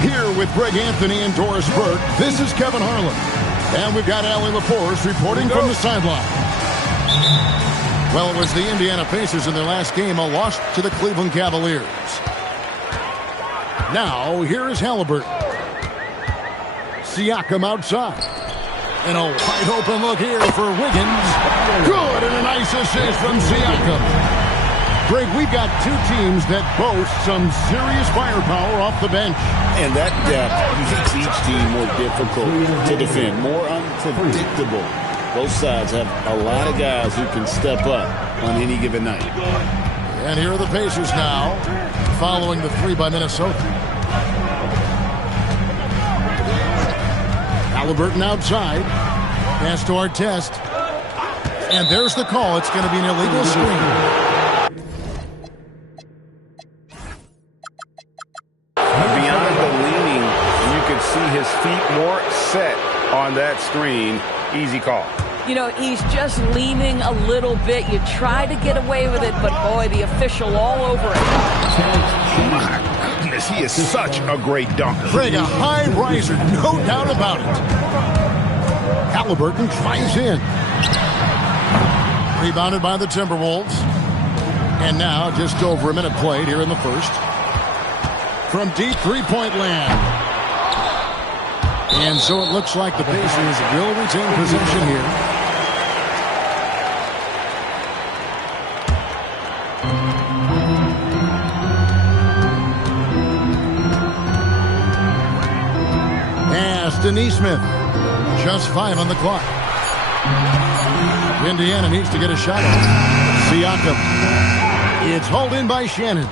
Here with Greg Anthony and Doris Burke, this is Kevin Harlan. And we've got Allie LaForce reporting from the sideline. Well, it was the Indiana Pacers in their last game, a loss to the Cleveland Cavaliers. Now, here is Halliburton. Siakam outside. And a wide open look here for Wiggins. Good, and a nice assist from Siakam. Greg, we've got two teams that boast some serious firepower off the bench. And that depth makes each team more difficult to defend, more unpredictable. Both sides have a lot of guys who can step up on any given night. And here are the Pacers now, following the three by Minnesota. Halliburton outside. Pass to Artest. And there's the call. It's going to be an illegal screen. Beyond the leaning, you can see his feet more set on that screen. Easy call. You know, he's just leaning a little bit. You try to get away with it, but boy, the official all over it. My goodness, he is such a great dunker. Greg, a high riser, no doubt about it. Halliburton tries in. Rebounded by the Timberwolves. And now just over a minute played here in the first. From deep three-point land. And so it looks like the Pacers will retain possession here. Pass to Nesmith. Just 5 on the clock. Indiana needs to get a shot on Siakam. It's hauled in by Shannon.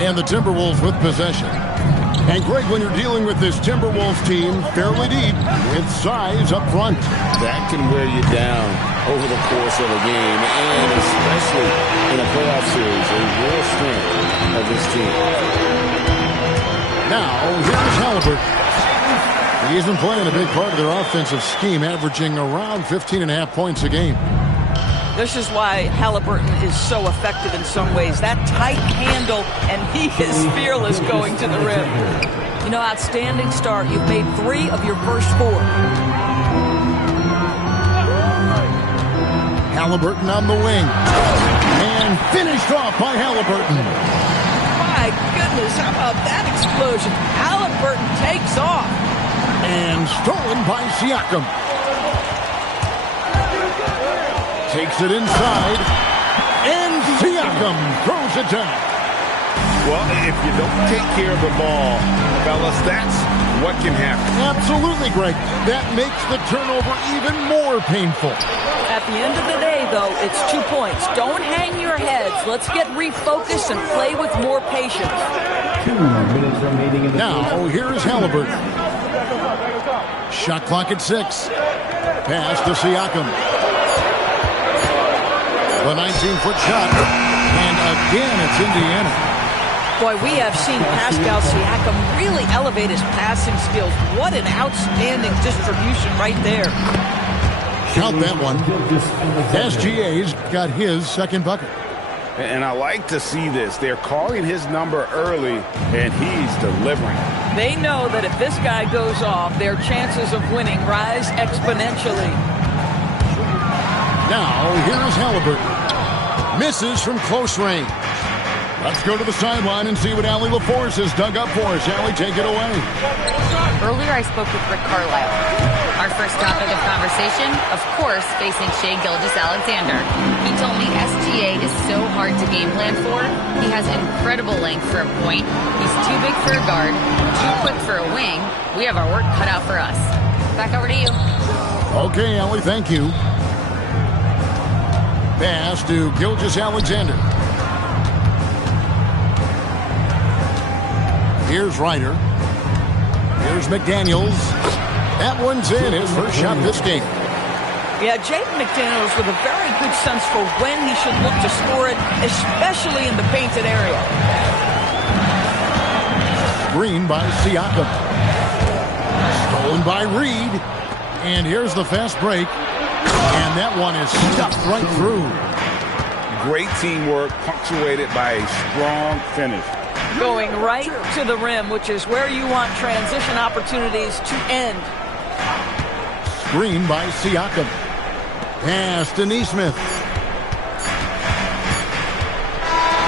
And the Timberwolves with possession. And Greg, when you're dealing with this Timberwolves team, fairly deep, with size up front. That can wear you down over the course of a game, and especially in a playoff series, a real strength of this team. Now, here's Halliburton. He's been playing a big part of their offensive scheme, averaging around 15.5 points a game. This is why Halliburton is so effective in some ways. That tight handle, and he is fearless going to the rim. You know, outstanding start. You've made 3 of your first 4. Halliburton on the wing. And finished off by Halliburton. My goodness, how about that explosion? Halliburton takes off. And stolen by Siakam. Takes it inside, and Siakam throws it down. Well, if you don't take care of the ball, fellas, that's what can happen. Absolutely, Greg. That makes the turnover even more painful. At the end of the day, though, it's 2 points. Don't hang your heads. Let's get refocused and play with more patience. 2 minutes remaining in the Now, here's Halliburton. Shot clock at 6. Pass to Siakam. The 19-foot shot, and again it's Indiana. Boy, we have seen Pascal Siakam really elevate his passing skills. What an outstanding distribution right there. Count that one. SGA's got his second bucket. And I like to see this. They're calling his number early, and he's delivering. They know that if this guy goes off, their chances of winning rise exponentially. Now, here's Halliburton. Misses from close range. Let's go to the sideline and see what Allie LaForce has dug up for us. Allie, take it away. Earlier, I spoke with Rick Carlisle. Our first topic of conversation, of course, facing Shai Gilgeous-Alexander. He told me SGA is so hard to game plan for. He has incredible length for a point. He's too big for a guard, too quick for a wing. We have our work cut out for us. Back over to you. Okay, Allie, thank you. Pass to Gilgeous-Alexander. Here's Ryder. Here's McDaniels. That one's in, his first shot this game. Yeah, Jaden McDaniels with a very good sense for when he should look to score it, especially in the painted area. Green by Siakam. Stolen by Reed. And here's the fast break. And that one is stuffed right through. Great teamwork punctuated by a strong finish. going right to the rim, which is where you want transition opportunities to end. Screen by Siakam. Pass to Nesmith.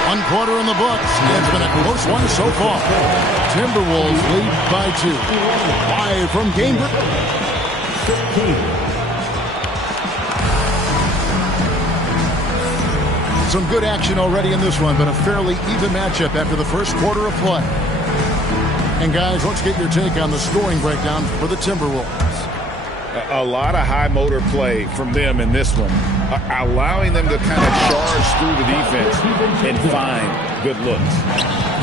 One quarter in the books. It's been a close one so far. Timberwolves lead by 2. Live from Cambridge. Some good action already in this one, but a fairly even matchup after the first quarter of play. And guys, let's get your take on the scoring breakdown for the Timberwolves. A lot of high motor play from them in this one, allowing them to kind of charge through the defense and find good looks.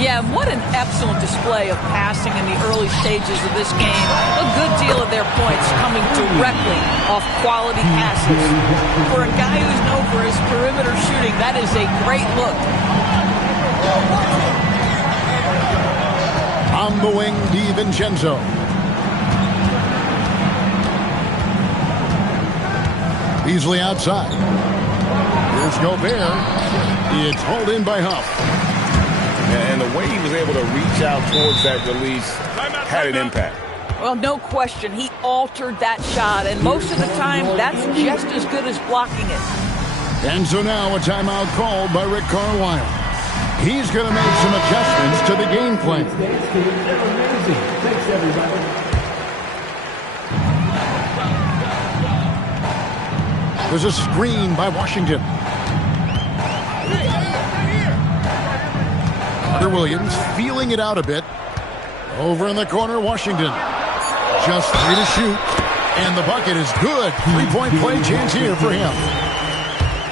Yeah, what an excellent display of passing in the early stages of this game. A good deal of their points coming directly off quality passes. For a guy who's known for his perimeter shooting, that is a great look. On the wing, DiVincenzo. Beasley outside. Here's Gobert. It's hauled in by Huff. And the way he was able to reach out towards that release had an impact. Well, no question. He altered that shot, and most of the time, that's just as good as blocking it. And so now a timeout called by Rick Carlisle. He's going to make some adjustments to the game plan. Thanks, everybody. There's a screen by Washington. Carter Williams feeling it out a bit. Over in the corner, Washington. Just 3 to shoot. And the bucket is good. 3-point play chance here for him.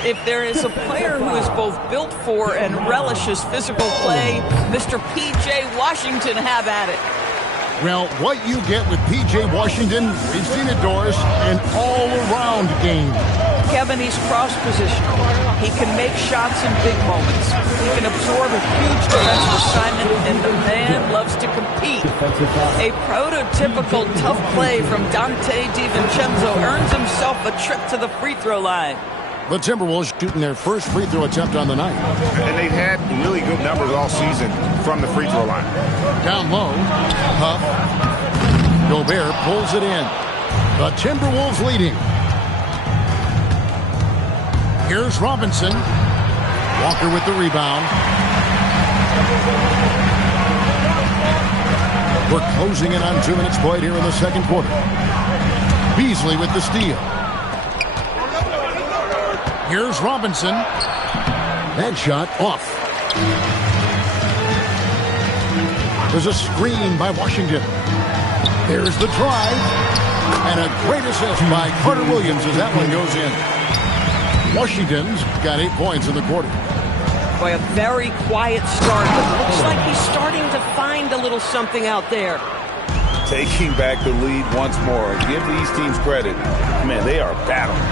If there is a player who is both built for and relishes physical play, Mr. P.J. Washington, have at it. Well, what you get with P.J. Washington, we've seen it, Doris, an all-around game. Kevin, he's cross-positional. He can make shots in big moments. He can absorb a huge defensive assignment, and the man loves to compete. A prototypical tough play from Dante DiVincenzo earns himself a trip to the free throw line. The Timberwolves shooting their first free throw attempt on the night. And they've had really good numbers all season from the free throw line. Down low, Huff. Gobert pulls it in. The Timberwolves leading. Here's Robinson. Walker with the rebound. We're closing in on 2 minutes played here in the second quarter. Beasley with the steal. Here's Robinson. That shot off. There's a screen by Washington. There's the drive. And a great assist by Carter Williams as that one goes in. Washington's got 8 points in the quarter. Boy, a very quiet start, but looks like he's starting to find a little something out there. Taking back the lead once more. Give these teams credit. Man, they are battling.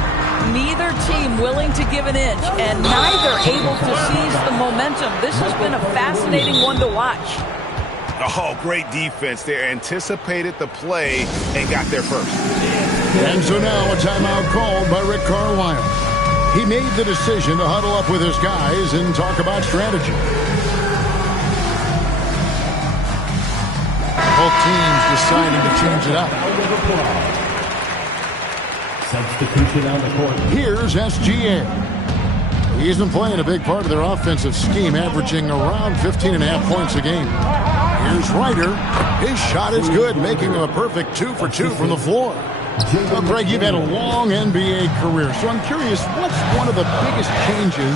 Neither team willing to give an inch, and neither able to seize the momentum. This has been a fascinating one to watch. Oh, great defense. They anticipated the play and got there first. And so now a timeout called by Rick Carlisle. He made the decision to huddle up with his guys and talk about strategy. Both teams deciding to change it up. Substitution on the court. Here's SGA. He's been playing a big part of their offensive scheme, averaging around 15.5 points a game. Here's Ryder. His shot is good, making him a perfect 2 for 2 from the floor. Well, Greg, you've had a long NBA career, so I'm curious, what's one of the biggest changes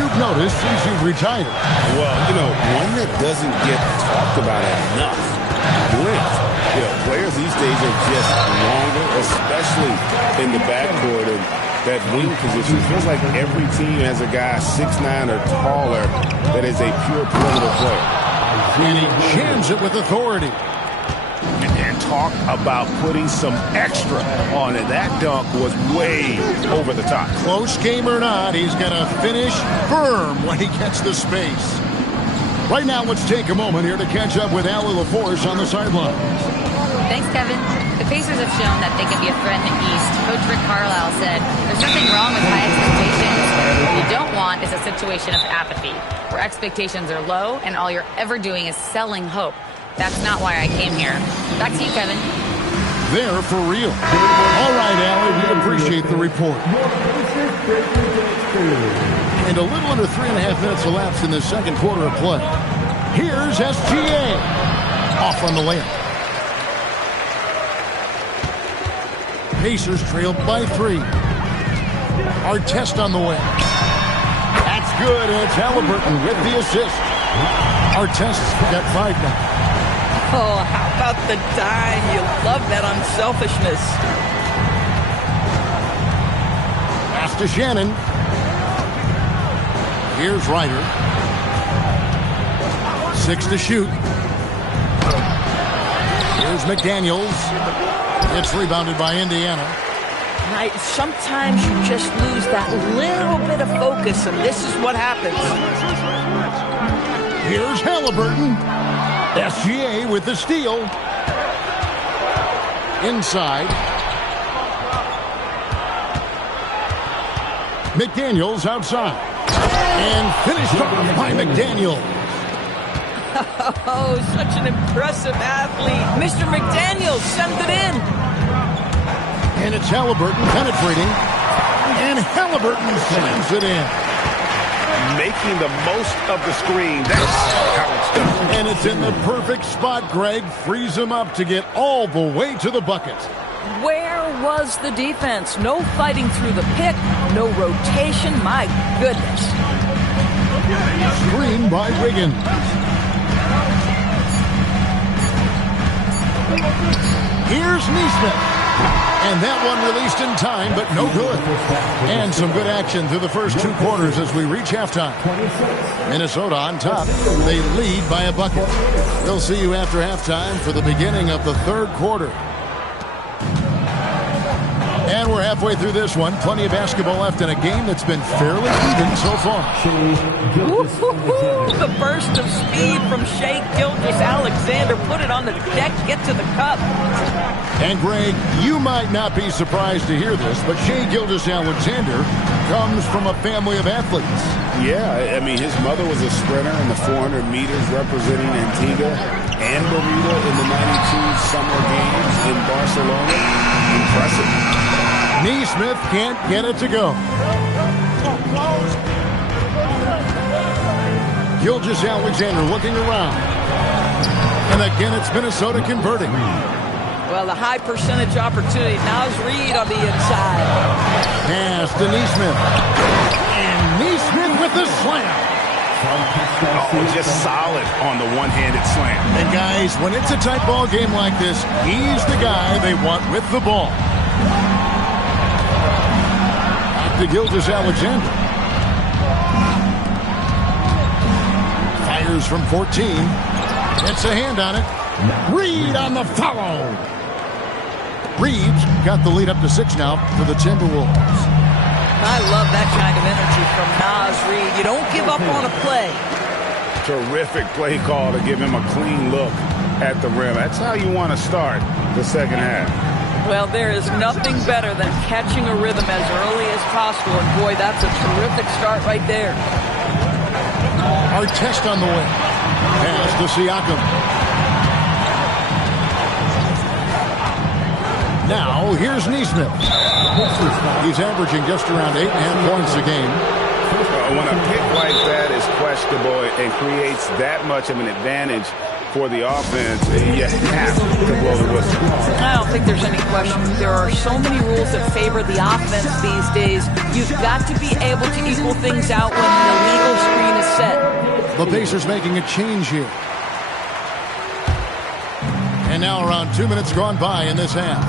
you've noticed since you've retired? Well, one that doesn't get talked about enough. Length. Players these days are just longer, especially in the backcourt, and that wing position. It feels like every team has a guy 6'9" or taller that is a pure perimeter player. And he jams it with authority. And talk about putting some extra on it. That dunk was way over the top. Close game or not, he's going to finish firm when he gets the space. Right now, let's take a moment here to catch up with Allie LaForce on the sideline. Thanks, Kevin. The Pacers have shown that they can be a threat in the East. Coach Rick Carlisle said, there's nothing wrong with high expectations. What you don't want is a situation of apathy, where expectations are low and all you're ever doing is selling hope. That's not why I came here. Back to you, Kevin. They're for real. All right, Allie, we appreciate the report. And a little under 3.5 minutes elapsed in the second quarter of play. Here's SGA. Off on the layup. Pacers trailed by 3. Artest on the way. That's good, and it's Halliburton with the assist. Artest's got 5 now. Oh, how about the dime? You love that unselfishness. Pass to Shannon. Here's Ryder. 6 to shoot. Here's McDaniels. It's rebounded by Indiana. Right, sometimes you just lose that little bit of focus, and this is what happens. Here's Halliburton. SGA with the steal. Inside. McDaniels outside. And finished off by McDaniels. Oh, such an impressive athlete. Mr. McDaniels sends it in. And it's Halliburton penetrating. And Halliburton slams it in. Making the most of the screen. That's how it's done. And it's in the perfect spot, Greg. Frees him up to get all the way to the bucket. Where was the defense? No fighting through the pick. No rotation. My goodness. Screen by Wiggins. Here's Nesmith. And that one released in time, but no good. And some good action through the first 2 quarters as we reach halftime. Minnesota on top. They lead by a bucket. We'll see you after halftime for the beginning of the third quarter. And we're halfway through this one. Plenty of basketball left in a game that's been fairly even so far. The burst of speed from Shai Gilgeous-Alexander. Put it on the deck, get to the cup. And Greg, you might not be surprised to hear this, but Shai Gilgeous-Alexander comes from a family of athletes. Yeah, I mean, his mother was a sprinter in the 400 meters representing Antigua and Bermuda in the 92 Summer Games in Barcelona. Impressive. Nesmith can't get it to go. Gilgeous-Alexander looking around. And again, it's Minnesota converting. Well, the high percentage opportunity. Naz Reid on the inside. Pass to Nesmith. And Nesmith with the slam. Oh, just solid on the one-handed slam. And guys, when it's a tight ball game like this, he's the guy they want with the ball. Back to Gilgeous-Alexander. Fires from 14. It's a hand on it. Reid on the follow. Reid's got the lead up to 6 now for the Timberwolves. I love that kind of energy from Naz Reid. You don't give up on a play. Terrific play call to give him a clean look at the rim. That's how you want to start the second half. Well, there is nothing better than catching a rhythm as early as possible. And boy, that's a terrific start right there. Artest on the way. Pass to Siakam. Now, here's Nesmith. He's averaging just around 8.5 points a game. When a pick like that is questionable and creates that much of an advantage for the offense, you have to blow the whistle. I don't think there's any question. There are so many rules that favor the offense these days. You've got to be able to equal things out when the legal screen is set. The Pacers making a change here. And now around 2 minutes gone by in this half.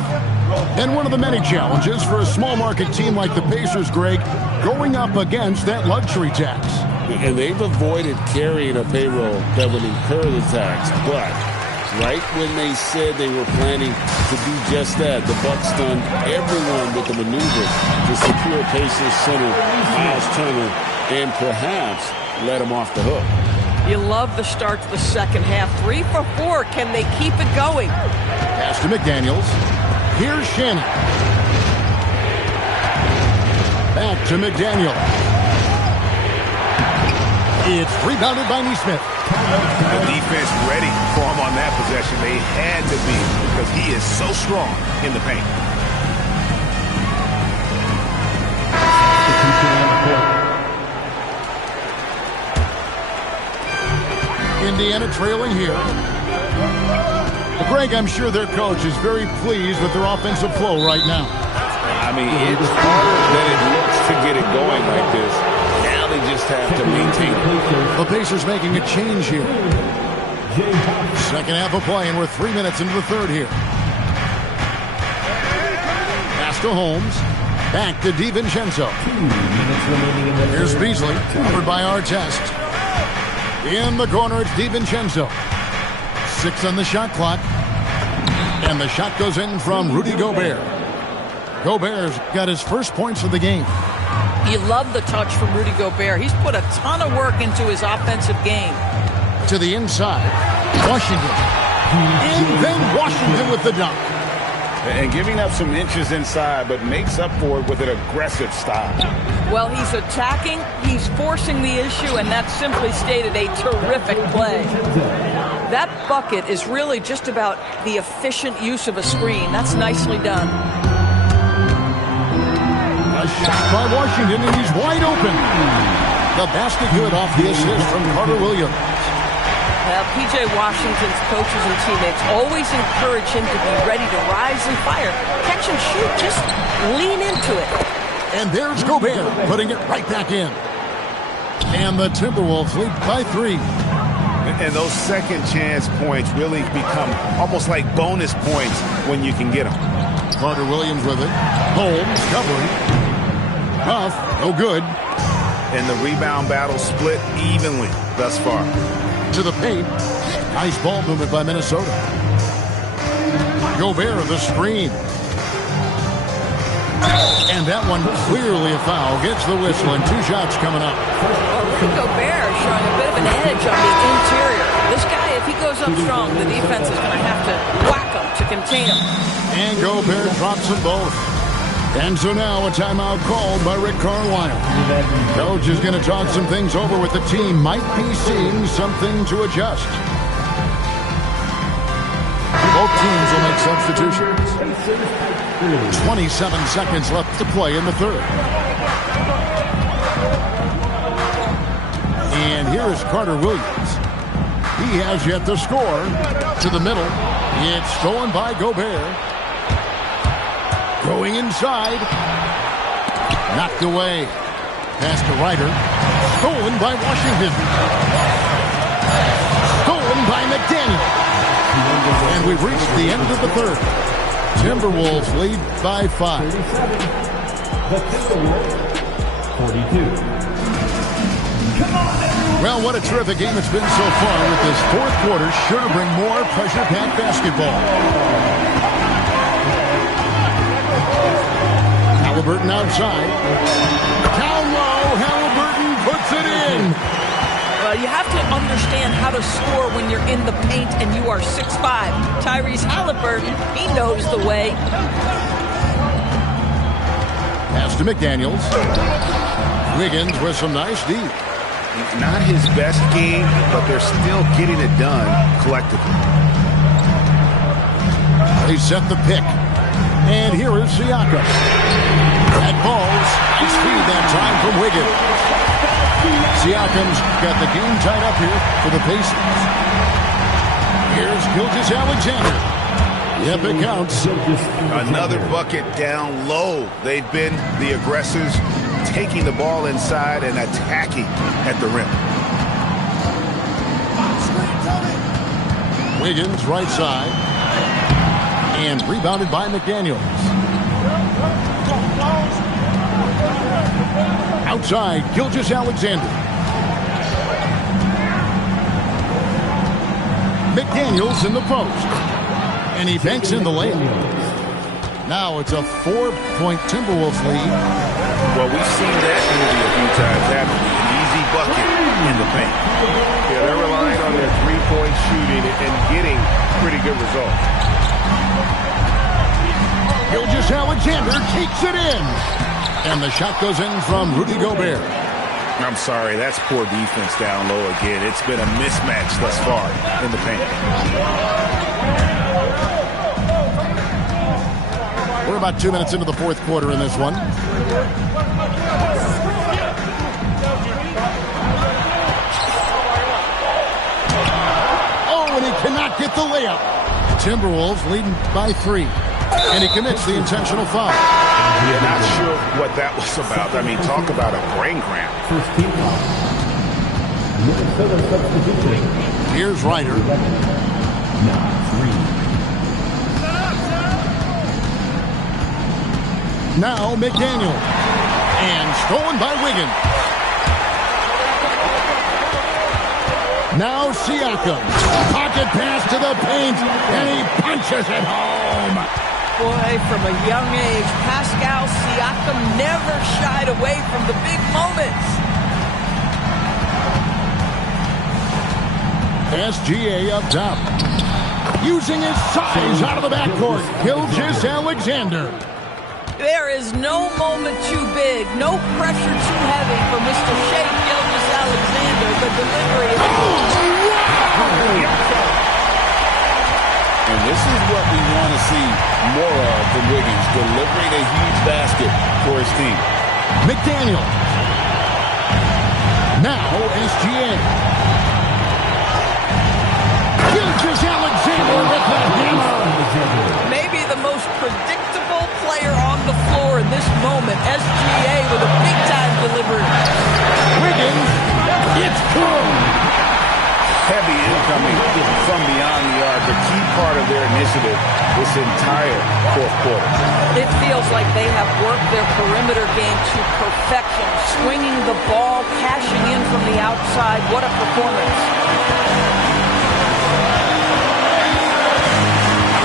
And one of the many challenges for a small market team like the Pacers, Greg, going up against that luxury tax. And they've avoided carrying a payroll that would incur the tax. But right when they said they were planning to do just that, the Bucks stunned everyone with the maneuver to secure Pacers center Miles Turner and perhaps let him off the hook. You love the start to the second half. 3 for 4. Can they keep it going? Pass to McDaniels. Here's Shannon. Back to McDaniel. It's rebounded by Neesmith. The defense ready for him on that possession. They had to be because he is so strong in the paint. Indiana trailing here. Greg, I'm sure their coach is very pleased with their offensive flow right now. I mean, it's harder than it looks to get it going like this. Now they just have to maintain it. The Pacers making a change here. Second half of play, and we're 3 minutes into the third here. Pass to Holmes. Back to DiVincenzo. Here's Beasley, covered by Artest. In the corner, it's DiVincenzo. 6 on the shot clock. And the shot goes in from Rudy Gobert. Gobert's got his first points of the game. You love the touch from Rudy Gobert. He's put a ton of work into his offensive game. To the inside. Washington. And then Washington with the dunk. And giving up some inches inside, but makes up for it with an aggressive style. Well, he's attacking, he's forcing the issue, and that's simply stated a terrific play. That bucket is really just about the efficient use of a screen. That's nicely done. A shot by Washington, and he's wide open. The basket good off the assist from Carter Williams. Now, P.J. Washington's coaches and teammates always encourage him to be ready to rise and fire. Catch and shoot, just lean into it. And there's Gobert, putting it right back in. And the Timberwolves lead by 3. And those second chance points really become almost like bonus points when you can get them. Carter Williams with it. Holmes covering. Huff, no good. And the rebound battle split evenly thus far. To the paint. Nice ball movement by Minnesota. Gobert, the screen. And that one clearly a foul. Gets the whistle, and 2 shots coming up. Well, Rudy Gobert showing a bit of an edge on the interior. This guy, if he goes up strong, the defense is going to have to whack him to contain him. And Gobert drops them both. And so now a timeout called by Rick Carlisle. Coach is going to talk some things over with the team. Might be seeing something to adjust. Both teams will make substitutions. 27 seconds left to play in the third. And here is Carter Williams. He has yet to score. To the middle. It's stolen by Gobert. Going inside. Knocked away. Pass to Ryder. Stolen by Washington. Stolen by McDaniel. And we've reached the end of the third. Timberwolves lead by 5. The Timberwolves, 42. Well, what a terrific game it's been so far with this fourth quarter. Sure to bring more pressure-packed basketball. Halliburton outside. Down low, Halliburton puts it in. You have to understand how to score when you're in the paint and you are 6'5". Tyrese Halliburton, he knows the way. Pass to McDaniels. Wiggins with some nice D. Not his best game, but they're still getting it done collectively. They set the pick. And here is Siakam. That ball's nice feed that time from Wiggins. Siakam's got the game tied up here for the Pacers. Here's Gilgeous-Alexander. Yep, it counts. Another bucket down low. They've been the aggressors, taking the ball inside and attacking at the rim. Wiggins right side. And rebounded by McDaniels. Outside, Gilgeous-Alexander. McDaniels in the post. And he banks in the layup. Now it's a 4-point Timberwolves lead. Well, we've seen that movie a few times, haven't we? Easy bucket in the paint. Yeah, they're relying on their three-point shooting and getting pretty good results. Gilgeous-Alexander takes it in. And the shot goes in from Rudy Gobert. I'm sorry, that's poor defense down low again. It's been a mismatch thus far in the paint. We're about 2 minutes into the fourth quarter in this one. Oh, and he cannot get the layup. Timberwolves leading by 3. And he commits the intentional foul. Yeah, not sure what that was about. I mean, talk about a brain cramp. First team foul. Minnesota substitution. Here's Ryder. Now 3. Now McDaniel. And stolen by Wiggins. Now Siakam. Pocket pass to the paint. And he punches it home. Boy, from a young age, Pascal Siakam never shied away from the big moments. SGA up top. Using his size out of the backcourt. Gilgeous-Alexander. There is no moment too big, no pressure too heavy for Mr. Shai Gilgeous-Alexander. The delivery is... And this is what we want to see more of from Wiggins, delivering a huge basket for his team. McDaniel. Now SGA. Gilgeous-Alexander with the hammer. Maybe the most predictable player on the floor in this moment. SGA with a big-time delivery. Wiggins. It's good. Heavy incoming from beyond the arc, a key part of their initiative this entire fourth quarter. It feels like they have worked their perimeter game to perfection, swinging the ball, cashing in from the outside. What a performance.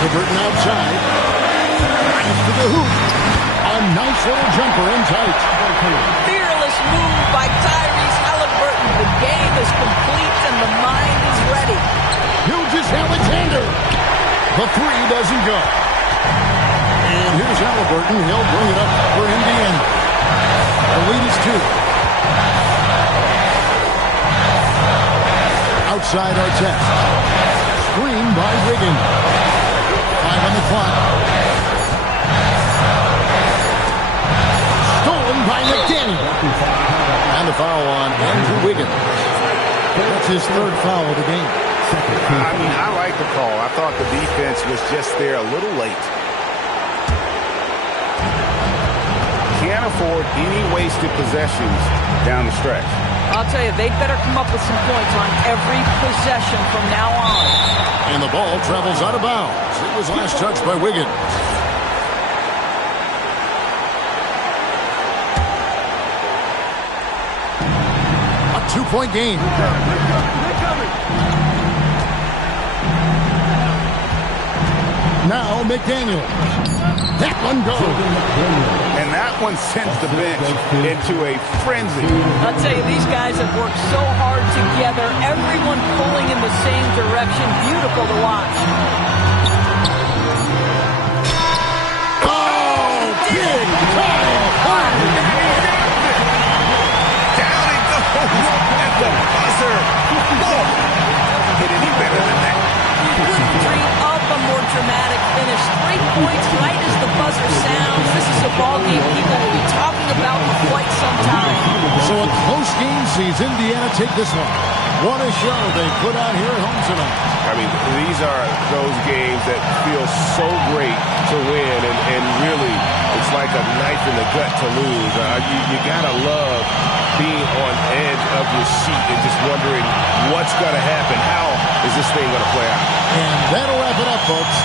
Halliburton outside. Drives to the hoop. A nice little jumper in tight. Fearless move by Tyrese Halliburton. The game is complete and the mind is ready. Gilgeous-Alexander. The three doesn't go. And here's Halliburton. He'll bring it up for Indiana. The lead is 2. Outside Artest. Screen by Wiggins. 5 on the clock. Stolen by McDaniel. And the foul on Andrew Wiggins. That's his third foul of the game. I mean, I like the call. I thought the defense was just there a little late. Can't afford any wasted possessions down the stretch. I'll tell you, they'd better come up with some points on every possession from now on. And the ball travels out of bounds. It was last touched by Wiggins. A 2-point game. Now McDaniel. That one goes. And that one sends the bench into a frenzy. I'll tell you, these guys have worked so hard together. Everyone pulling in the same direction. Beautiful to watch. Oh, big time. Down it goes at the buzzer. Oh, doesn't get any better than that. Couldn't dream up a more dramatic finish. 3 points right as the buzzer sounds. This is a ball game people will be talking about for quite some time. So a close game sees Indiana take this one. What a show they put out here at home tonight. I mean, these are those games that feel so great to win, and really, it's like a knife in the gut to lose. You gotta love being on edge of your seat and just wondering what's gonna happen. How is this thing gonna play out? And that'll wrap it up, folks.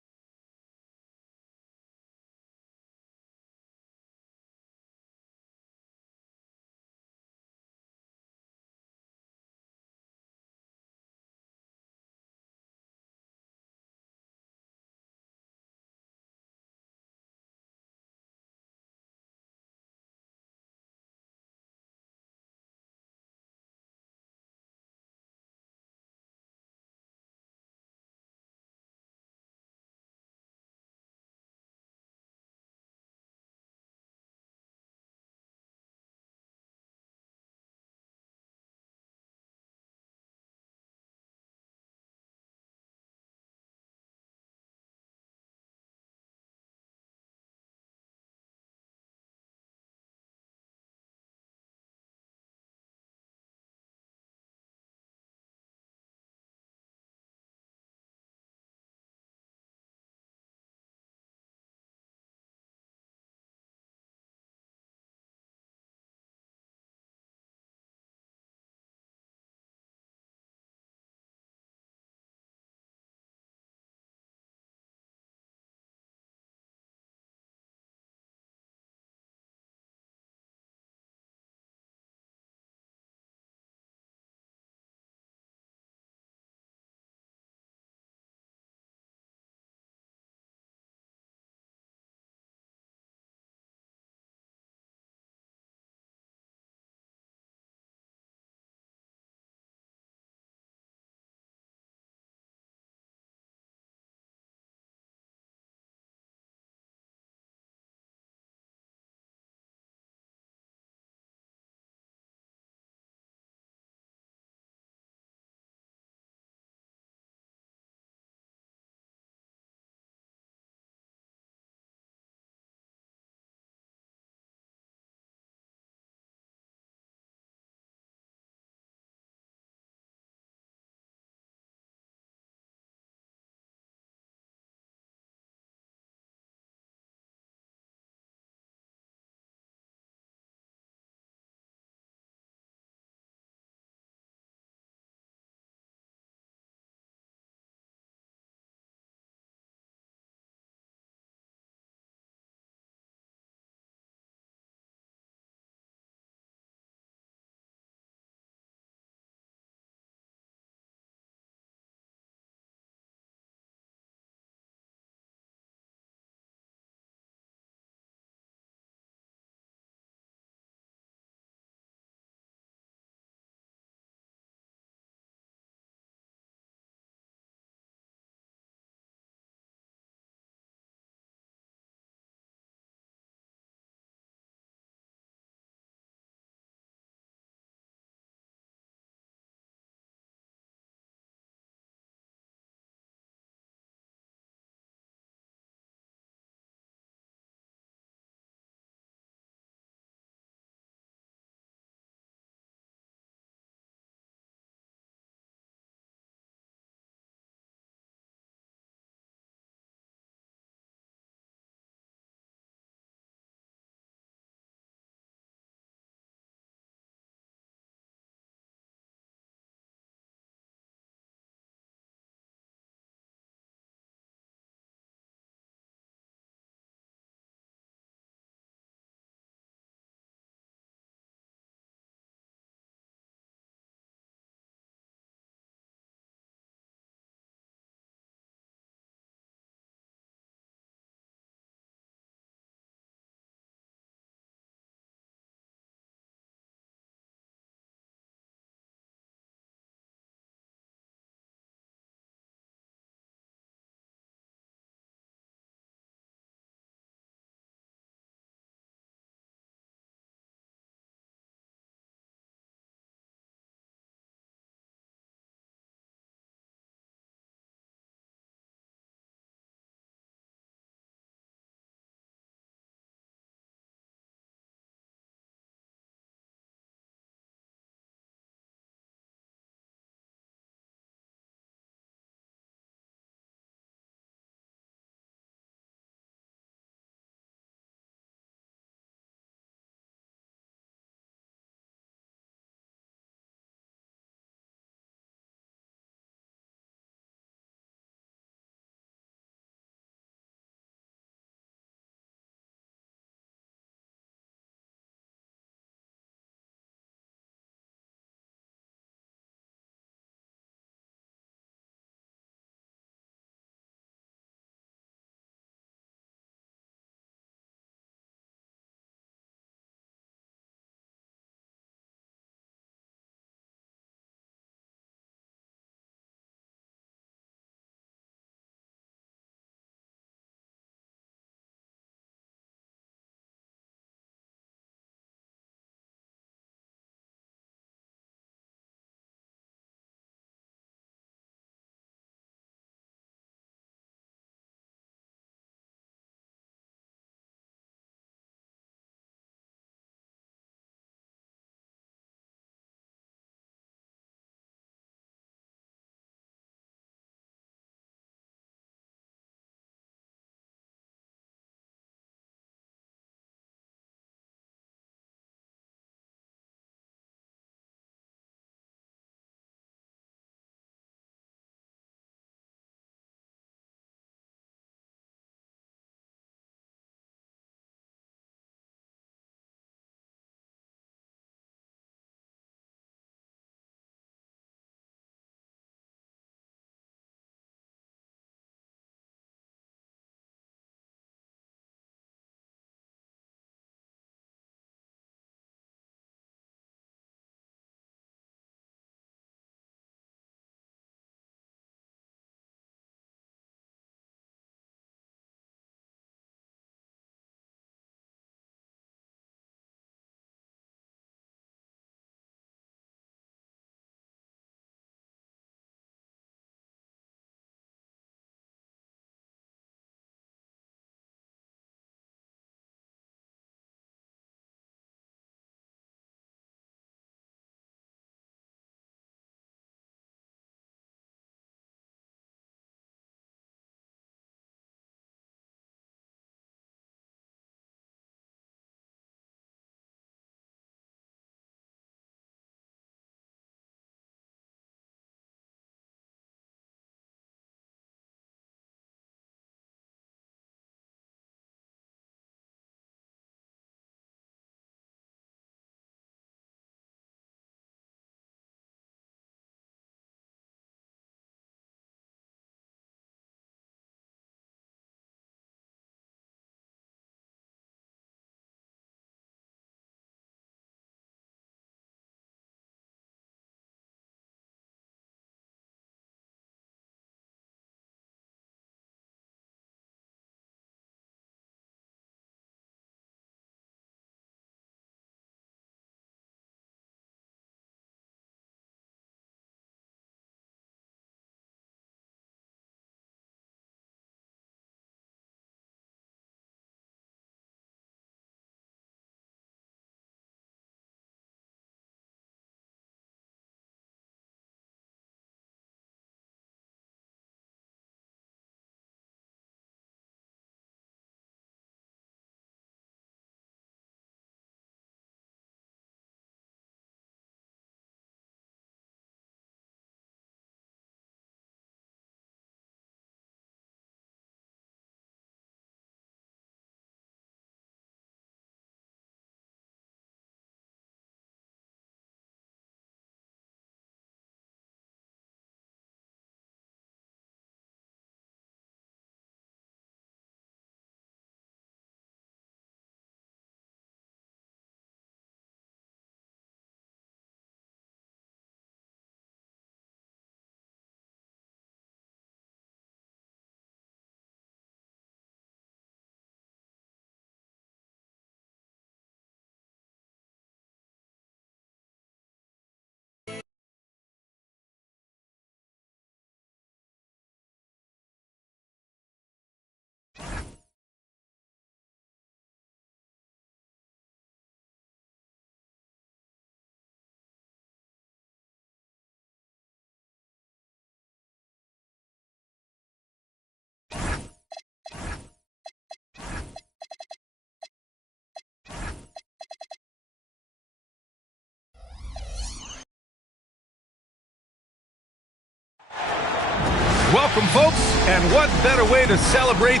Welcome, folks, and what better way to celebrate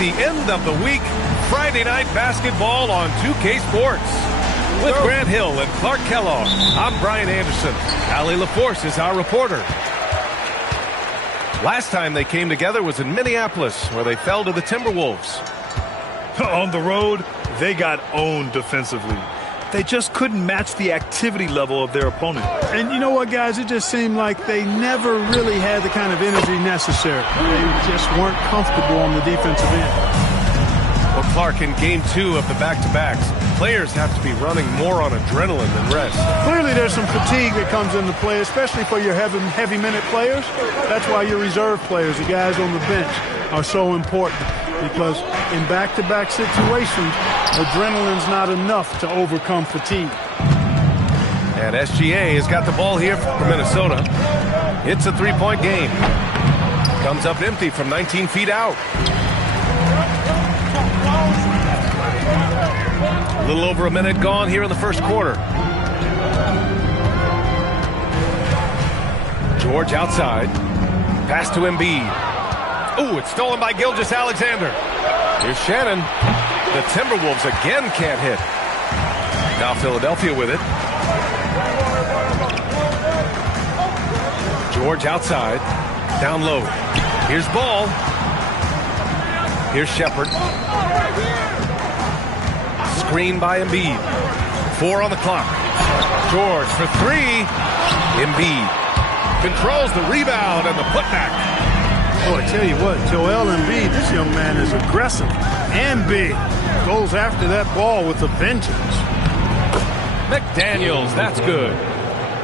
the end of the week, Friday night basketball on 2K Sports. With Grant Hill and Clark Kellogg, I'm Brian Anderson. Allie LaForce is our reporter. Last time they came together was in Minneapolis, where they fell to the Timberwolves. On the road, they got owned defensively. They just couldn't match the activity level of their opponent. And you know what, guys? It just seemed like they never really had the kind of energy necessary. They just weren't comfortable on the defensive end. Well, Clark, in Game 2 of the back-to-backs, players have to be running more on adrenaline than rest. Clearly, there's some fatigue that comes into play, especially for your heavy-minute players. That's why your reserve players, the guys on the bench, are so important. Because in back-to-back situations, adrenaline's not enough to overcome fatigue. And SGA has got the ball here for Minnesota. It's a three-point game. Comes up empty from 19 feet out. A little over a minute gone here in the first quarter. George outside. Pass to Embiid. Ooh, it's stolen by Gilgeous-Alexander. Here's Shannon. The Timberwolves again can't hit. Now Philadelphia with it. George outside. Down low. Here's Ball. Here's Shepherd. Screen by Embiid. 4 on the clock. George for 3. Embiid controls the rebound and the putback. Oh, I tell you what, Joel Embiid, this young man is aggressive and big. Goes after that ball with a vengeance. McDaniels, that's good.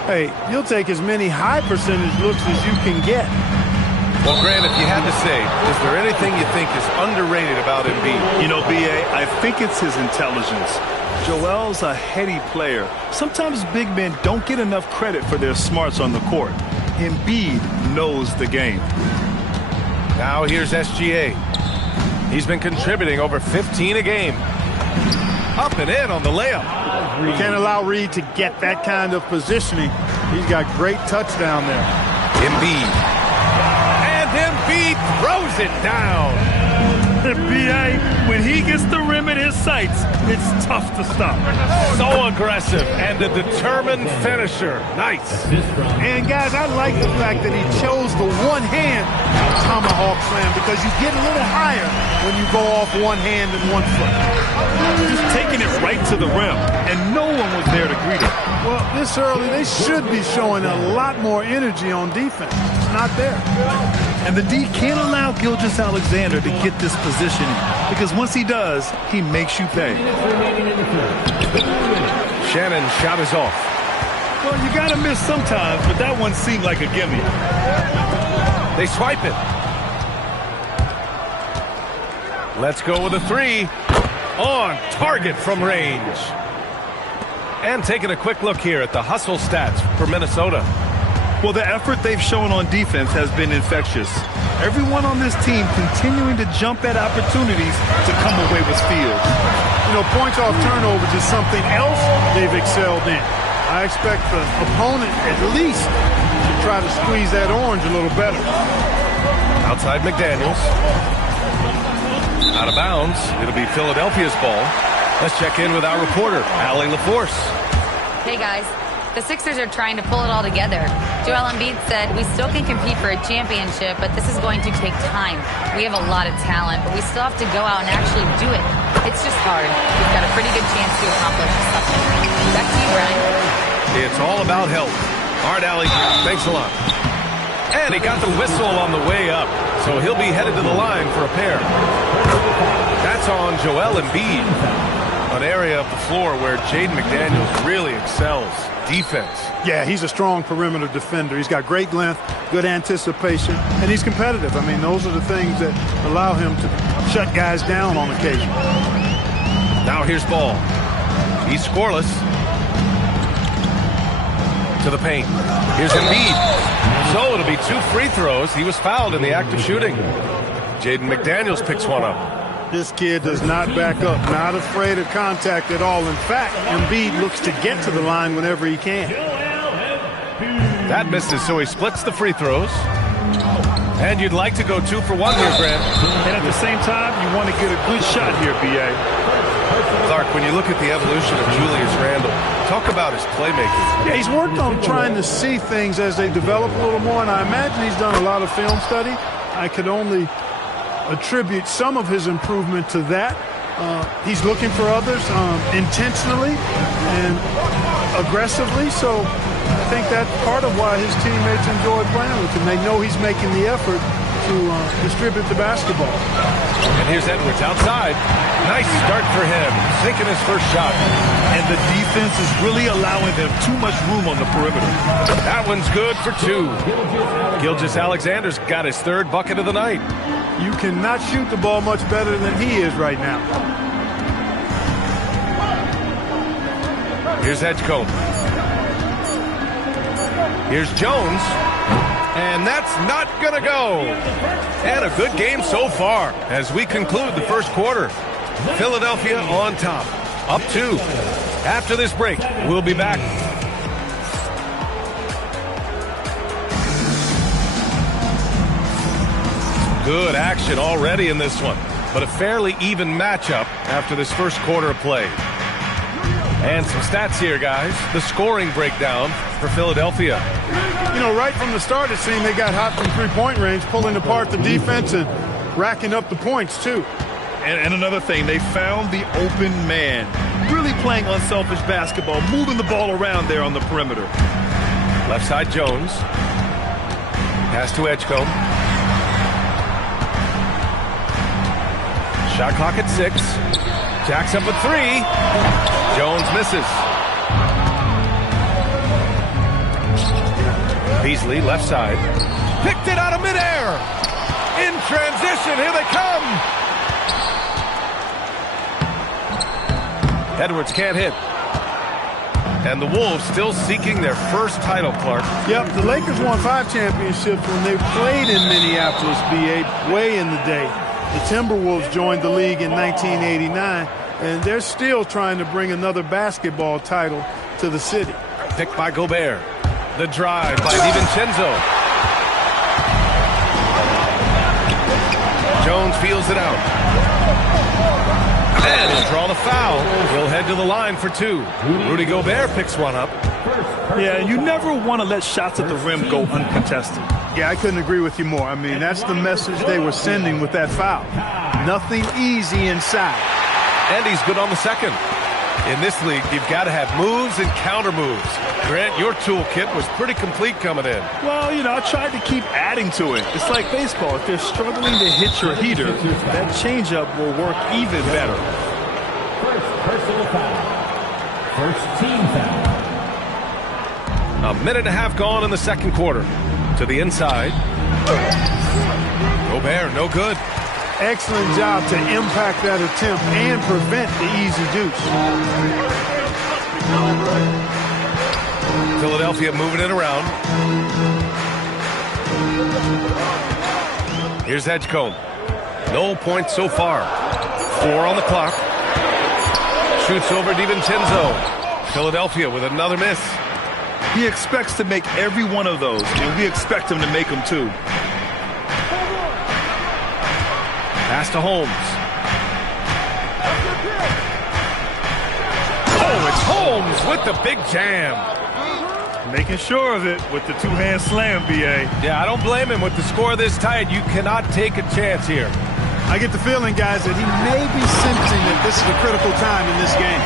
Hey, you'll take as many high percentage looks as you can get. Well, Grant, if you had to say, is there anything you think is underrated about Embiid? You know, B.A., I think it's his intelligence. Joel's a heady player. Sometimes big men don't get enough credit for their smarts on the court. Embiid knows the game. Now here's SGA. He's been contributing over 15 a game. Up and in on the layup. You can't allow Reed to get that kind of positioning. He's got great touch down there. Embiid. And Embiid throws it down. B.A., when he gets the rim in his sights, it's tough to stop. So aggressive and a determined finisher. Nice. And, guys, I like the fact that he chose the one-hand tomahawk slam because you get a little higher when you go off one hand and one foot. Just taking it right to the rim, and no one was there to greet him. Well, this early, they should be showing a lot more energy on defense. It's not there. And the D can't allow Gilgeous-Alexander to get this positioning. because once he does, he makes you pay. Shannon's shot is off. Well, you got to miss sometimes, but that one seemed like a gimme. They swipe it. Let's go with a three. On target from range. And taking a quick look here at the hustle stats for Minnesota. Well, the effort they've shown on defense has been infectious. Everyone on this team continuing to jump at opportunities to come away with steals. You know, points off turnovers is something else they've excelled in. I expect the opponent at least to try to squeeze that orange a little better. Outside McDaniels. Out of bounds. It'll be Philadelphia's ball. Let's check in with our reporter, Allie LaForce. Hey, guys. The Sixers are trying to pull it all together. Joel Embiid said, we still can compete for a championship, but this is going to take time. We have a lot of talent, but we still have to go out and actually do it. It's just hard. We've got a pretty good chance to accomplish something. Back to you, Brian. It's all about health. All right, Allie. Thanks a lot. And he got the whistle on the way up, so he'll be headed to the line for a pair. That's on Joel Embiid. An area of the floor where Jaden McDaniels really excels. Defense. Yeah, he's a strong perimeter defender. He's got great length, good anticipation, and he's competitive. I mean, those are the things that allow him to shut guys down on occasion. Now here's ball. He's scoreless. To the paint. Here's Embiid. So it'll be 2 free throws. He was fouled in the act of shooting. Jaden McDaniels picks one up. This kid does not back up, not afraid of contact at all. In fact, Embiid looks to get to the line whenever he can. That misses, so he splits the free throws. And you'd like to go 2 for 1 here, Grant. And at the same time, you want to get a good shot here, B.A. Clark, when you look at the evolution of Julius Randle, talk about his playmaking. Yeah, he's worked on trying to see things as they develop a little more, and I imagine he's done a lot of film study. I could only attribute some of his improvement to that. He's looking for others intentionally and aggressively, so I think that's part of why his teammates enjoy playing with him. They know he's making the effort to distribute the basketball. And here's Edwards outside. Nice start for him, sinking his first shot. And the defense is really allowing them too much room on the perimeter. That one's good for 2. Gilgeous-Alexander's got his 3rd bucket of the night. You cannot shoot the ball much better than he is right now. Here's Edgecombe. Here's Jones. And that's not going to go. And a good game so far as we conclude the first quarter. Philadelphia on top. Up 2. After this break, we'll be back. Good action already in this one, but a fairly even matchup after this first quarter of play. And some stats here, guys. The scoring breakdown for Philadelphia. You know, right from the start, it seemed they got hot from three-point range, pulling apart the defense and racking up the points, too. And another thing, they found the open man. Really playing unselfish basketball, moving the ball around there on the perimeter. Left side, Jones. Pass to Edgecombe. Shot clock at 6. Jacks up at 3. Jones misses. Beasley, left side. Picked it out of midair. In transition, here they come. Edwards can't hit. And the Wolves still seeking their first title, Clark. Yep, the Lakers won 5 championships when they played in Minneapolis, B.A., way in the day. The Timberwolves joined the league in 1989, and they're still trying to bring another basketball title to the city. Picked by Gobert. The drive by DiVincenzo. Jones feels it out. And he'll draw the foul. He'll head to the line for 2. Rudy Gobert picks one up. Yeah, you never want to let shots at the rim go uncontested. Yeah, I couldn't agree with you more. I mean, that's the message they were sending with that foul. Nothing easy inside. And he's good on the second. In this league, you've got to have moves and counter moves. Grant, your toolkit was pretty complete coming in. Well, I tried to keep adding to it. It's like baseball. If they're struggling to hit your heater, that changeup will work even better. First personal foul. First team foul. A minute and a half gone in the second quarter. To the inside. Gobert, no good. Excellent job to impact that attempt and prevent the easy deuce. Philadelphia moving it around. Here's Edgecombe. No points so far. 4 on the clock. Shoots over DiVincenzo. Philadelphia with another miss. He expects to make every one of those, and we expect him to make them too. Pass to Holmes. Oh, it's Holmes with the big jam. Making sure of it with the two-hand slam, B.A. Yeah, I don't blame him. With the score this tight, you cannot take a chance here. I get the feeling, guys, that he may be sensing that this is a critical time in this game.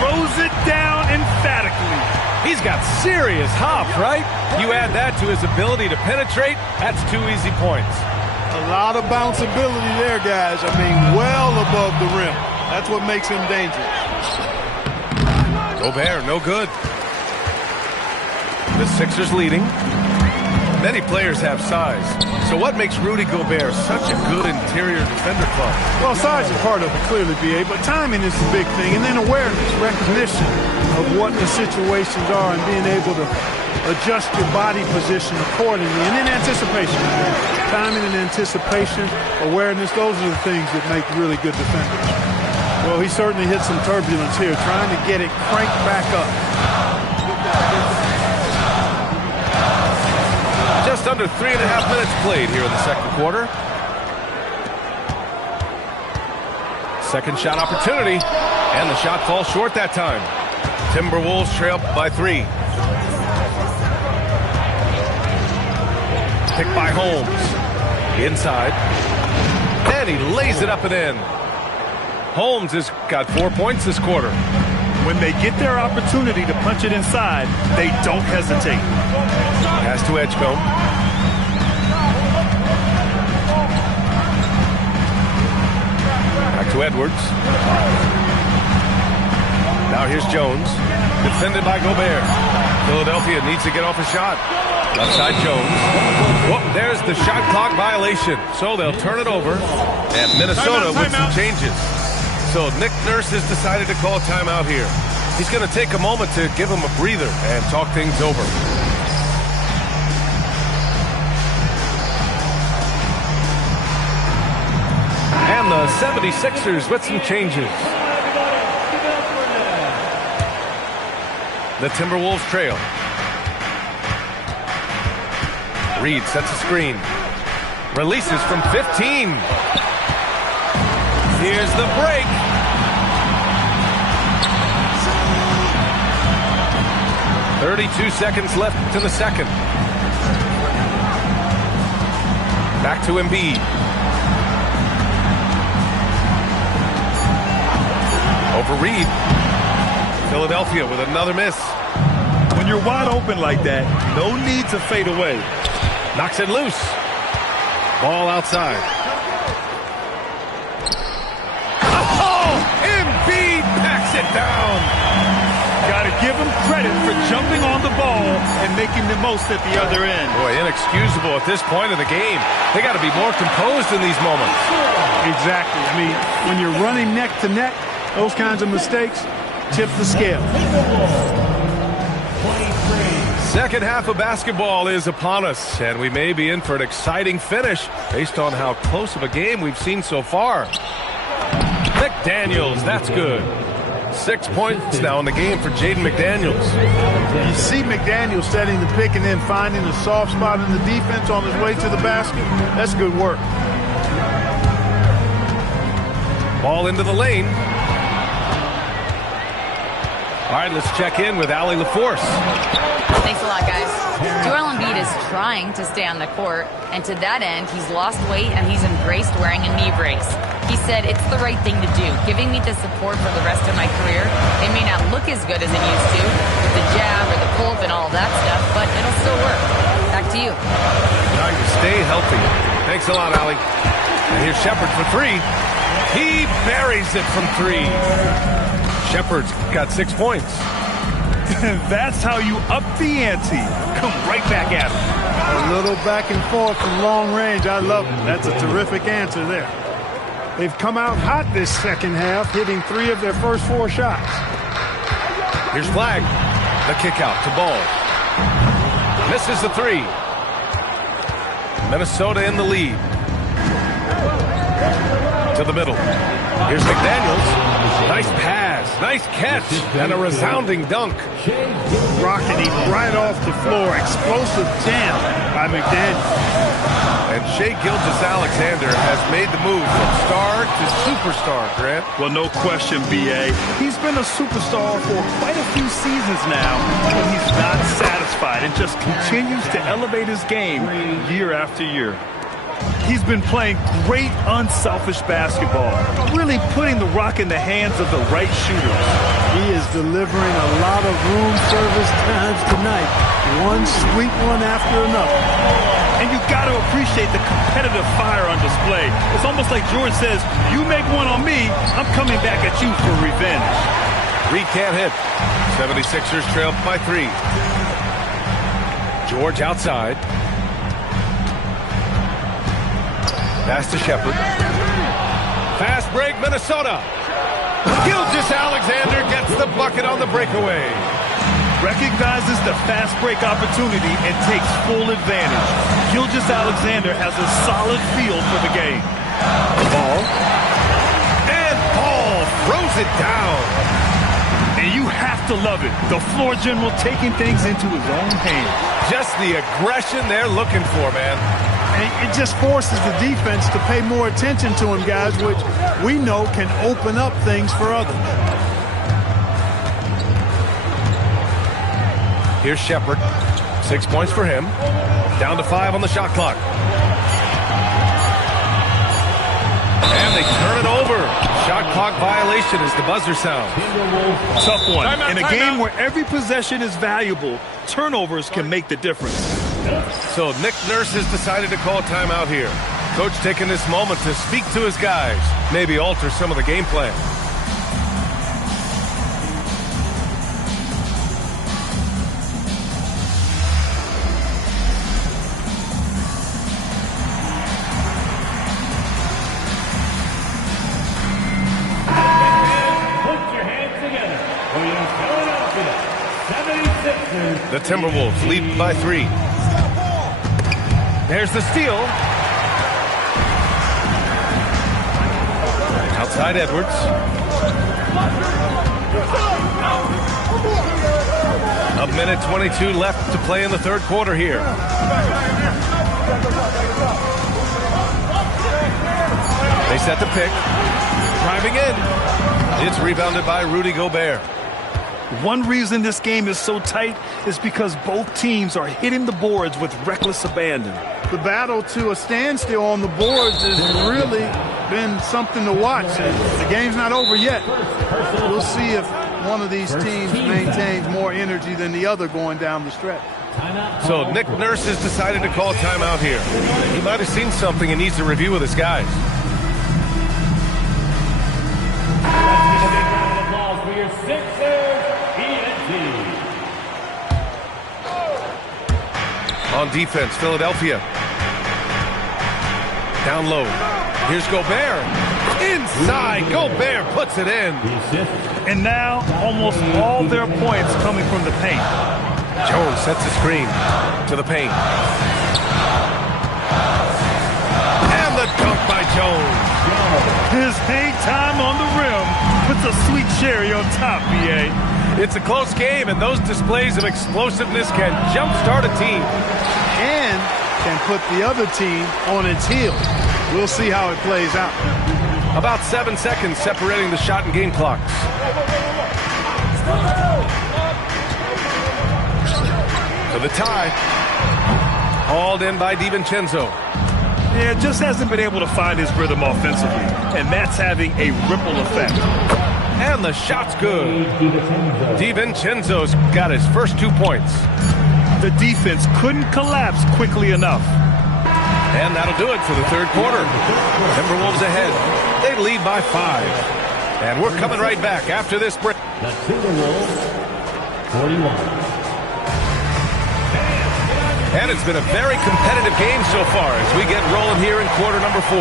Throws it down emphatically. He's got serious hop, right? You add that to his ability to penetrate, that's 2 easy points. A lot of bounceability there, guys. I mean, well above the rim. That's what makes him dangerous. Gobert, no good. The Sixers leading. Many players have size. So what makes Rudy Gobert such a good interior defender club? Well, size is part of it, clearly, B.A., but timing is the big thing. And then awareness, recognition of what the situations are and being able to adjust your body position accordingly. And then anticipation. Timing and anticipation, awareness, those are the things that make really good defenders. Well, he certainly hit some turbulence here, trying to get it cranked back up. Just under 3.5 minutes played here in the second quarter. Second shot opportunity, and the shot falls short that time. Timberwolves trail by 3. Picked by Holmes. Inside. And he lays it up and in. Holmes has got 4 points this quarter. When they get their opportunity to punch it inside, they don't hesitate. Pass to Edgecombe. Back to Edwards. Now here's Jones. Defended by Gobert. Philadelphia needs to get off a shot. Left side Jones. Whoop, there's the shot clock violation. So they'll turn it over. And Minnesota with some changes. So Nick Nurse has decided to call timeout here. He's going to take a moment to give him a breather and talk things over. And the 76ers with some changes. The Timberwolves trail. Reed sets a screen. Releases from 15. Here's the break. .32 seconds left to the second. Back to Embiid. Over Reed. Philadelphia with another miss. When you're wide open like that, no need to fade away. Knocks it loose. Ball outside. Oh! Embiid packs it down. Got to give him credit for jumping on the ball and making the most at the other end. Boy, inexcusable at this point of the game. They got to be more composed in these moments. Exactly. I mean, when you're running neck to neck, those kinds of mistakes tip the scale. Second half of basketball is upon us, and we may be in for an exciting finish based on how close of a game we've seen so far. McDaniels, that's good. 6 points now in the game for Jaden McDaniels. You see McDaniels setting the pick and then finding a soft spot in the defense on his way to the basket. That's good work. Ball into the lane. All right, let's check in with Allie LaForce. Thanks a lot, guys. Joel Embiid is trying to stay on the court, and to that end, he's lost weight and he's embraced wearing a knee brace. He said, it's the right thing to do, giving me the support for the rest of my career. It may not look as good as it used to, with the jab or the pull-up and all that stuff, but it'll still work. Back to you. Trying to stay healthy. Thanks a lot, Allie. And here's Shepherd for three. He buries it from three. Shepherd's got 6 points. That's how you up the ante. Come right back at him. A little back and forth from long range. I love it. That's a terrific answer there. They've come out hot this second half, hitting 3 of their first 4 shots. Here's Flag. The kick out to Ball. Misses the 3. Minnesota in the lead. To the middle. Here's McDaniels. Nice pass, nice catch, and a resounding dunk. Rocketing right off the floor. Explosive jam by McDaniels. And Shai Gilgeous-Alexander has made the move from star to superstar, Grant. Well, no question, B.A. He's been a superstar for quite a few seasons now, but he's not satisfied and just continues to elevate his game year after year. He's been playing great, unselfish basketball, really putting the rock in the hands of the right shooters. He is delivering a lot of room service times tonight. One sweet one after another. And you got to appreciate the competitive fire on display. It's almost like George says, you make one on me, I'm coming back at you for revenge. Reed can't hit. 76ers trail by 3. George outside. Pass to Shepherd. Fast break, Minnesota. Gilgeous-Alexander gets the bucket on the breakaway. Recognizes the fast break opportunity and takes full advantage. Gilgeous-Alexander has a solid feel for the game. Ball. And Ball throws it down. And you have to love it. The floor general taking things into his own hands. Just the aggression they're looking for, man. And it just forces the defense to pay more attention to him, guys, which we know can open up things for others. Here's Shepherd. 6 points for him. Down to 5 on the shot clock. And they turn it over. Shot clock violation as the buzzer sounds. Tough one. Timeout, In a game where every possession is valuable, turnovers can make the difference. So Nick Nurse has decided to call timeout here. Coach taking this moment to speak to his guys, maybe alter some of the game plan. Put your hands together for your Philadelphia 76ers. The Timberwolves lead by 3. There's the steal. Outside Edwards. A minute 22 left to play in the third quarter here. They set the pick. Driving in. It's rebounded by Rudy Gobert. One reason this game is so tight is because both teams are hitting the boards with reckless abandon. The battle to a standstill on the boards has really been something to watch. The game's not over yet. We'll see if one of these teams maintains more energy than the other going down the stretch. So Nick Nurse has decided to call timeout here. He might have seen something and needs to review with his guys. Applause for your Sixers, ENT. On defense, Philadelphia. Down low. Here's Gobert. Inside, Gobert puts it in. And now, almost all their points coming from the paint. Jones sets a screen to the paint. And the dunk by Jones. His hang time on the rim puts a sweet cherry on top, B.A. It's a close game, and those displays of explosiveness can jumpstart a team. And can put the other team on its heels. We'll see how it plays out. About 7 seconds separating the shot and game clocks. for the tie. Hauled in by DiVincenzo. Yeah, just hasn't been able to find his rhythm offensively, and that's having a ripple effect. And the shot's good. DiVincenzo's got his first 2 points. The defense couldn't collapse quickly enough. And that'll do it for the third quarter. Timberwolves ahead. They lead by 5. And we're coming right back after this break. The Timberwolves, 41. And it's been a very competitive game so far as we get rolling here in quarter number 4.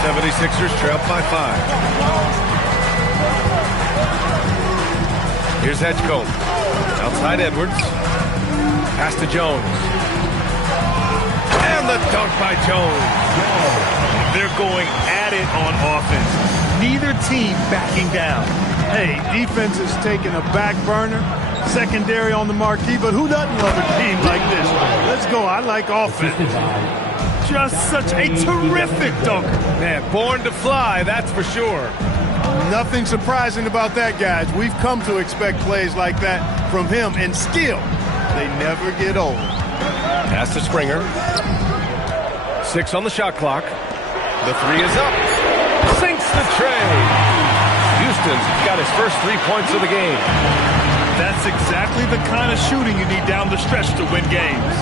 76ers trail by 5. Here's Edgecombe. Outside Edwards. Pass to Jones. And the dunk by Jones. They're going at it on offense. Neither team backing down. Hey, defense is taking a back burner. Secondary on the marquee, but who doesn't love a team like this? Let's go. I like offense. Just such a terrific dunker. Man, born to fly, that's for sure. Nothing surprising about that, guys. We've come to expect plays like that from him, and still, they never get old. Pass to Springer. 6 on the shot clock. The 3 is up. Sinks the tray. Houston's got his first 3 points of the game. That's exactly the kind of shooting you need down the stretch to win games.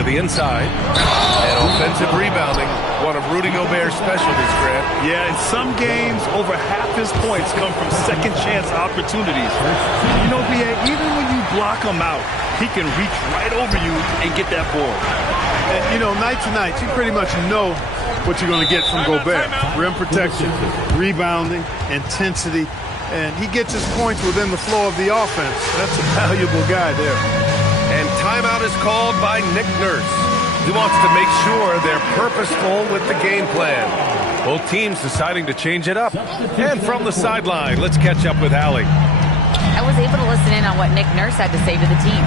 To the inside. And offensive rebounding. One of Rudy Gobert's specialties, Grant. Yeah, in some games, over half his points come from second chance opportunities. You know, B.A., even when you block him out, he can reach right over you and get that board. And, you know, night to night, you pretty much know what you're going to get from Gobert. Rim protection, rebounding, intensity. And he gets his points within the flow of the offense. That's a valuable guy there. And timeout is called by Nick Nurse. He wants to make sure they're purposeful with the game plan. Both teams deciding to change it up. And from the sideline, let's catch up with Allie. I was able to listen in on what Nick Nurse had to say to the team.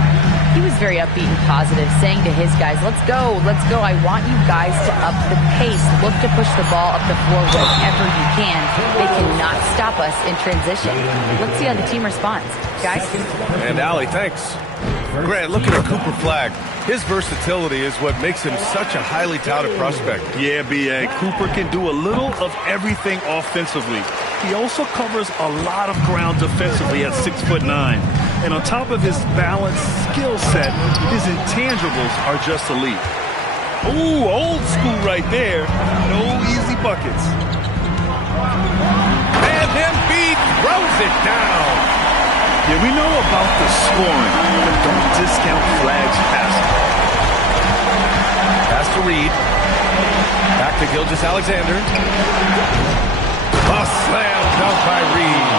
He was very upbeat and positive, saying to his guys, let's go. I want you guys to up the pace. Look to push the ball up the floor wherever you can. They cannot stop us in transition. Let's see how the team responds. Guys? And Allie, thanks. Grant, look at Cooper Flagg. His versatility is what makes him such a highly touted prospect. Yeah, B.A. Cooper can do a little of everything offensively. He also covers a lot of ground defensively at 6'9". And on top of his balanced skill set, his intangibles are just elite. Ooh, old school right there. No easy buckets. And Embiid throws it down. Yeah, we know about the scoring, but don't discount Flagg's passing. Pass to Reed. Back to Gilgeous-Alexander. A slam dunk by Reed.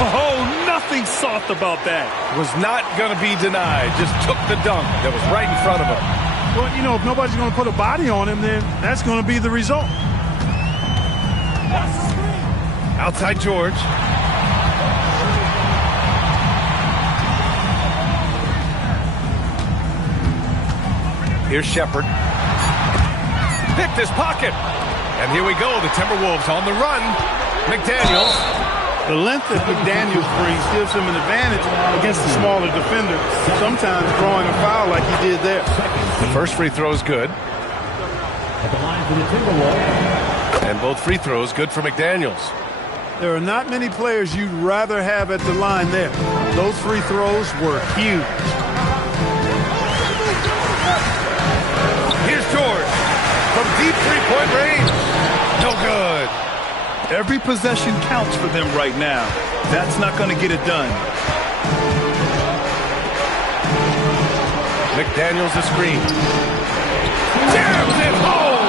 Oh, nothing soft about that. Was not going to be denied. Just took the dunk that was right in front of him. Well, you know, if nobody's going to put a body on him, then that's going to be the result. Outside George. Here's Shepherd. Picked his pocket. And here we go. The Timberwolves on the run. McDaniels. The length that McDaniels brings gives him an advantage against the smaller defender, sometimes drawing a foul like he did there. The first free throw is good. At the line for the Timberwolves. And both free throws good for McDaniels. There are not many players you'd rather have at the line there. Those free throws were huge. Here's George from deep three-point range. No good. Every possession counts for them right now. That's not going to get it done. McDaniels a screen. Jams it home.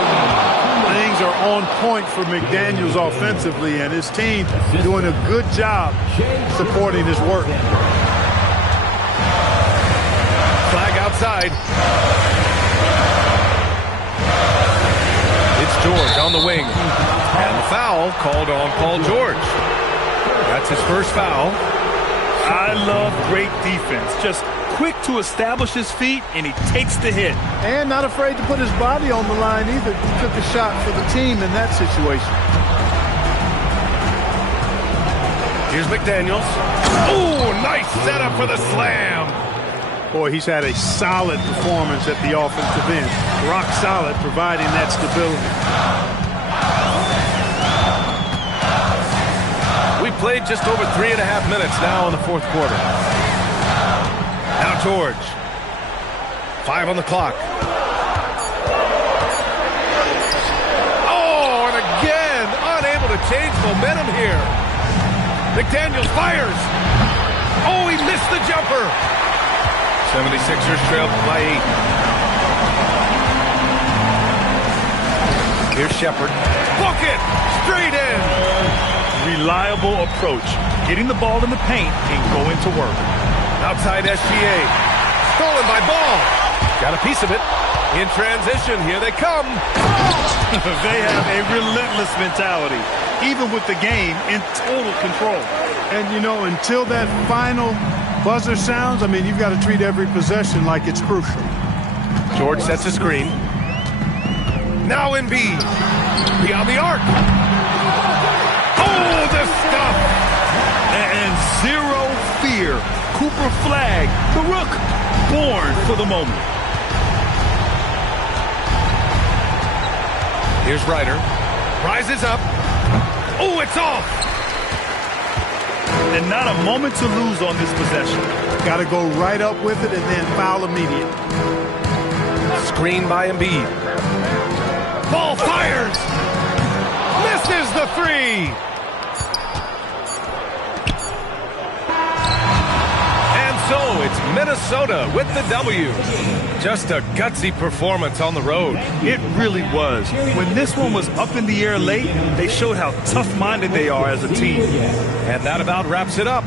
Things are on point for McDaniels offensively, and his team doing a good job supporting his work. Flag outside. It's George on the wing. And the foul called on Paul George. That's his first foul. I love great defense. Just quick to establish his feet, and he takes the hit. And not afraid to put his body on the line either. He took a shot for the team in that situation. Here's McDaniels. Oh, nice setup for the slam. Boy, he's had a solid performance at the offensive end. Rock solid, providing that stability. We played just over 3.5 minutes now in the fourth quarter. Now George. 5 on the clock. Oh, and again, unable to change momentum here. McDaniels fires. Oh, he missed the jumper. 76ers trailed by 8. Here's Shepard. Book it! Straight in! Reliable approach. Getting the ball in the paint and going to work. Outside SGA. Stolen by Ball. Got a piece of it. In transition, here they come. They have a relentless mentality, even with the game in total control. And, you know, until that final buzzer sounds, I mean, you've got to treat every possession like it's crucial. George sets a screen. Now Embiid. Beyond the arc. Oh, the stuff. And zero fear. Cooper Flag, the Rook, born for the moment. Here's Ryder. Rises up. Oh, it's off. And not a moment to lose on this possession. Got to go right up with it and then foul immediate. Screen by Embiid. Ball fires. Misses the 3. And so it's Minnesota with the W. Just a gutsy performance on the road. It really was. When this one was up in the air late, they showed how tough-minded they are as a team. And that about wraps it up.